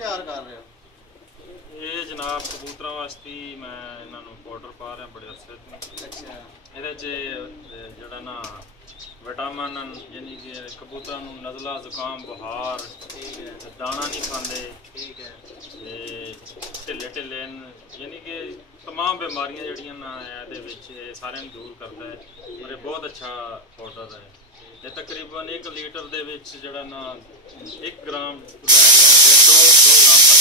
ਤਿਆਰ ਕਰ ਰਹੇ ਹੋ? ਇਹ ਜਨਾਬ ਕਬੂਤਰਾਂ ਵਾਸਤੇ ਮੈਂ ਇਹਨਾਂ ਨੂੰ ਪਾਊਡਰ ਪਾ ਰਿਹਾ ਬੜੇ ਅਰਸੇ ਤੋਂ। ਅੱਛਾ। ਇਹਦੇ 'ਚ ਜਿਹੜਾ ਨਾ ਵਿਟਾਮਿਨ ਯਾਨੀ ਕਿ ਕਬੂਤਰਾਂ ਨੂੰ ਨਜ਼ਲਾ ਜ਼ੁਕਾਮ ਬੁਖਾਰ, ਠੀਕ ਹੈ, ਦਾਣਾ ਨਹੀਂ ਖਾਂਦੇ, ਠੀਕ ਹੈ, ਤੇ ਢਿੱਲੇ ਢਿੱਲੇ ਯਾਨੀ ਕਿ तमाम ਬਿਮਾਰੀਆਂ ਜਿਹੜੀਆਂ ਨਾ ਇਹਦੇ ਵਿੱਚ ਇਹ ਸਾਰਿਆਂ ਨੂੰ ਦੂਰ ਕਰਦਾ ਹੈ। ਔਰ ਇਹ ਬਹੁਤ ਅੱਛਾ ਪਾਊਡਰ ਹੈ। ਇਹ ਤਕਰੀਬਨ 1 ਲੀਟਰ ਦੇ ਵਿੱਚ ਜਿਹੜਾ ਨਾ 1 ਗ੍ਰਾਮ ਤੋਂ ਲੈ ਕੇ 2 ਗ੍ਰਾਮ ਤੱਕ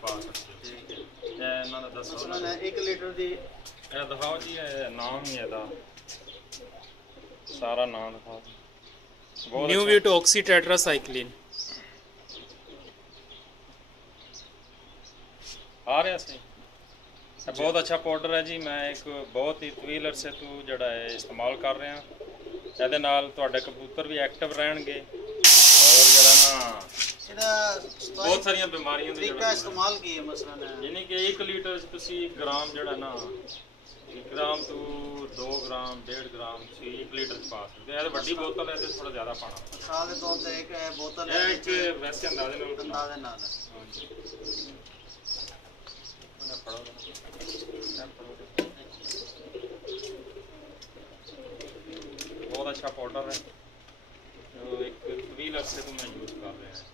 ਪਾ ਸਕਦੇ। ਠੀਕ ਹੈ। ਇਹ ਇਹਨਾਂ ਦਾ ਦੱਸੋ ਮਸਲਨ 1 ਲੀਟਰ ਦੀ ਇਹ ਦਿਖਾਓ ਜੀ, ਇਹ ਨਾਮ ਹੀ ਇਹਦਾ ਸਾਰਾ ਨਾਮ ਦਿਖਾਓ। न्यूविट ऑक्सी टेट्रासाइक्लिन आ रहा सही। बहुत अच्छा पाउडर है जी। मैं एक बहुत ही तवील अरसे तो जड़ा है इस्तेमाल कर रहा। ਇਹਦੇ ਨਾਲ ਤੁਹਾਡੇ ਕਬੂਤਰ ਵੀ ਐਕਟਿਵ ਰਹਿਣਗੇ ਔਰ ਜਿਹੜਾ ਨਾ ਬਹੁਤ ਸਾਰੀਆਂ ਬਿਮਾਰੀਆਂ ਤੋਂ ਤਰੀਕਾ ਇਸਤੇਮਾਲ ਕੀ ਹੈ ਮਸਲਨ ਯਾਨੀ ਕਿ 1 ਲੀਟਰ 'ਚ ਤੁਸੀਂ 1 ਗ੍ਰਾਮ ਜਿਹੜਾ ਨਾ 1 ਗ੍ਰਾਮ ਤੋਂ 2 ਗ੍ਰਾਮ 1.5 ਗ੍ਰਾਮ ਤੁਸੀਂ 1 ਲੀਟਰ 'ਚ ਪਾ ਸਕਦੇ ਹੋ। ਇਹ ਵੱਡੀ ਬੋਤਲ ਹੈ ਤੇ ਥੋੜਾ ਜ਼ਿਆਦਾ ਪਾਣਾ। ਮਿਸਾਲ ਦੇ ਤੌਰ ਤੇ ਇੱਕ ਬੋਤਲ ਹੈ ਇੱਕ ਵੈਸੇ ਅੰਦਾਜ਼ੇ ਨਾਲ ਹਾਂਜੀ बहुत अच्छा पाउडर है जो एक तवील अरसे को मैं यूज़ कर रहा हूँ।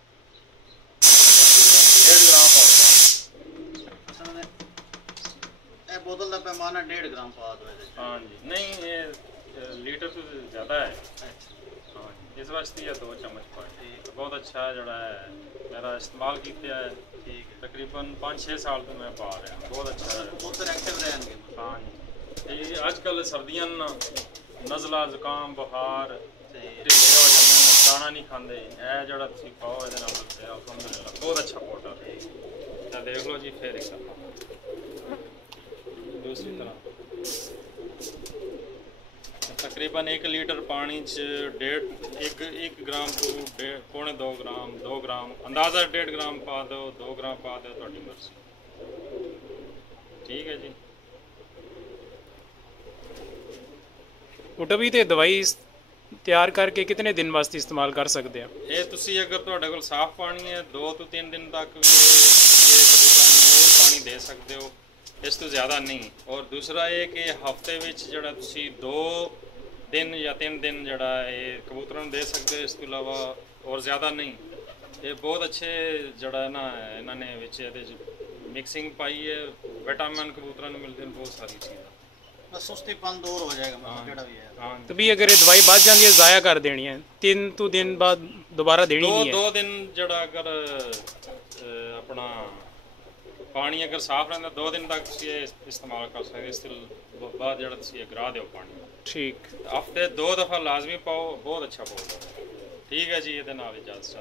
1.5 ग्राम पाउडर बोतल का पैमाना 1.5 ग्राम पा दो। हाँ जी, नहीं ये लीटर तो ज़्यादा है। हाँ जी, इस वास्ते ये 2 चम्मच पाए। बहुत अच्छा है जड़ा है मेरा इस्तेमाल किया है। ठीक है, तकरीबन 5-6 साल तो मैं पा रहा हूँ। बहुत अच्छा है, कबूतर एक्टिव रहेंगे। हाँ जी, ये आजकल सर्दियां नज़ला जुकाम बुखार ढिले हो जाते हैं, दाना नहीं खाते। यह जड़ा तुम पाओ ये अलहमदुलिल्लाह बहुत अच्छा पाउडर है। तो देख लो जी फिर एक दूसरी तरह तकरीबन 1 लीटर पानी च 1 ग्राम तो 1.25 ग्राम 2 ग्राम अंदाज़ा 1.5 ग्राम पा दो 2 ग्राम पा दो थोड़ी मर्जी। ठीक है जी। उटवी ते दवाई तैयार करके कितने दिन वास्ते इस्तेमाल कर सकते हैं? ये तुसी अगर तुहाडे कोल साफ पानी है 2 तो 3 दिन तक भी ये कबूतरां नूं वो पानी दे सकते हो, इस तो ज़्यादा नहीं। और दूसरा ये कि हफ्ते विच जिहड़ा तुसी 2 दिन या 3 दिन जिहड़ा ये कबूतरां नूं दे सकते हो, इस तो अलावा और ज़्यादा नहीं। ये बहुत अच्छे जिहड़ा ना इन्होंने विच इहदे मिक्सिंग पाई है, विटामिन कबूतरां नूं मिलदे ने, बहुत सारी चीज़ां सुस्तीपन दूर हो जाएगा मतलब भी है। हाँ तो भी अगर ये दवाई बच जाती है ज़ाया कर देनी है 3 तो दिन बाद दोबारा देनी नहीं है। 2 दिन जड़ा अगर अपना पानी अगर साफ रहता 2 दिन तक ये इस्तेमाल कर सकते। इस बाद जड़ा तुसीं गिरा दो पानी। ठीक, हफ्ते 2 दफ़ा लाजमी पाओ, बहुत अच्छा पाओ। ठीक है जी, ये इजाज़त।